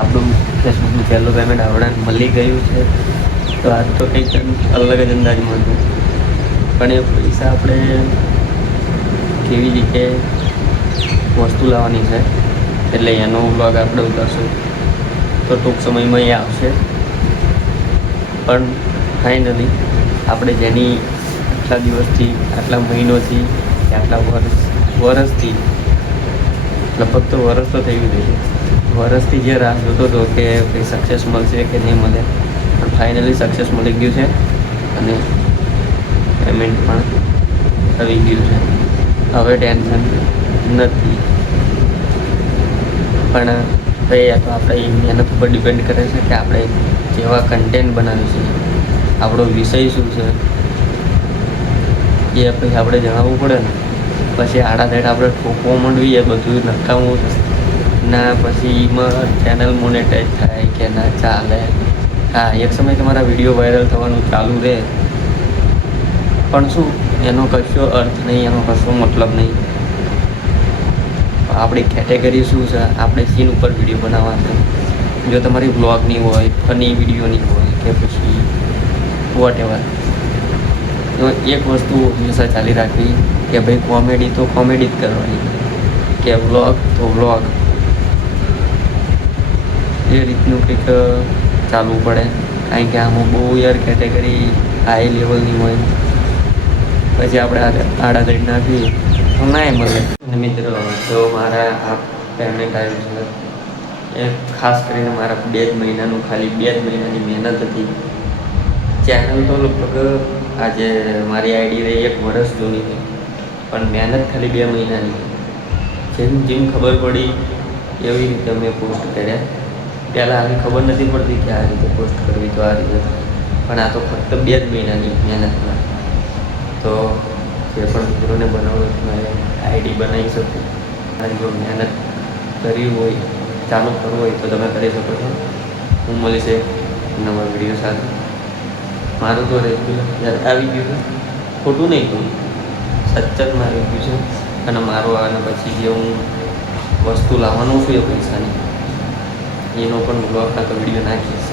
આપણું ફેસબુકનું પહેલું પેમેન્ટ આવડા મળી ગયું છે. તો આજ તો કંઈક અલગ જ અંદાજમાં હતું, પણ એ પૈસા આપણે કેવી રીતે વસ્તુ લાવવાની છે એટલે એનો વ્લોગ આપણે ઉતારશું. તો ટૂંક સમયમાં એ આવશે. પણ ફાઇનલી આપણે જેની આટલા દિવસથી, આટલા મહિનોથી, આટલા વર્ષથી, લગભગ તો વર્ષ તો થઈ ગયું છે, વર્ષથી જે રાહ જોતો હતો કે કંઈ સક્સેસ મળશે કે નહીં મળે, પણ ફાઇનલી સક્સેસ મળી ગયું છે અને પેમેન્ટ પણ આવી ગયું છે. હવે ટેન્શન નથી. પણ ભાઈ આ તો આપણે મહેનત ઉપર ડિપેન્ડ કરે છે કે આપણે કેવા કન્ટેન્ટ બનાવીશું, આપણો વિષય શું છે એ પછી આપણે જણાવવું પડે ને. પછી આડાધડ આપણે ઠોકવા માંડવી એ બધું નકામું ના, પછી એમાં ચેનલ મોનેટાઈઝ થાય કે ના ચાલે. હા, એક સમય તમારા વિડીયો વાયરલ થવાનું ચાલુ રહે, પણ શું એનો કશો અર્થ નહીં, એનો કશો મતલબ નહીં. આપણી કેટેગરી શું છે, આપણે સીન ઉપર વિડીયો બનાવવા છે. જો તમારી બ્લોગની હોય, ફની વિડીયોની હોય કે પછી વોટ એવર, તો એક વસ્તુ હંમેશા ચાલી રાખવી કે ભાઈ કોમેડી તો કોમેડી જ કરવાની, કે વ્લોગ તો વ્લોગ. એ રીતનું કંઈક ચાલવું પડે, કારણ કે આમાં બહુ યાર કેટેગરી હાઈ લેવલની હોય, પછી આપણે આડાદડ નાખીએ તો ના મળે. અને મિત્રો, જો મારા આ પેમેન્ટ આવ્યું છે એ ખાસ કરીને મારા 2 મહિનાનું, ખાલી 2 મહિનાની મહેનત હતી. ચેનલ તો લગભગ આજે મારી આઈડી રહી 1 વર્ષ જૂની છે, પણ મહેનત ખાલી 2 મહિનાની. જેમ ખબર પડી એવી રીતે મેં પોસ્ટ કર્યા. પહેલાં આવી ખબર નથી પડતી કે આ રીતે પોસ્ટ કરવી, તો આ રીતે, પણ આ તો ફક્ત 2 જ મહિનાની મહેનતમાં. તો જે પણ મિત્રોને બનાવવું હોય આઈડી બનાવી શકું, અને જો મહેનત કરવી હોય, ચાલુ કરવું હોય તો તમે કરી શકો છો. હું મળીશ એક નવા વિડીયો સાથે. મારું તો રેગ્યુલર આવી ગયું છે, ખોટું નહીં કહું, સચ્ચરમાં આવી ગયું છે. અને મારું આના પછી જે હું વસ્તુ લાવવાનું છું એ પૈસાની, એનો પણ બ્લોગ કાં તો વિડીયો નાખીશ.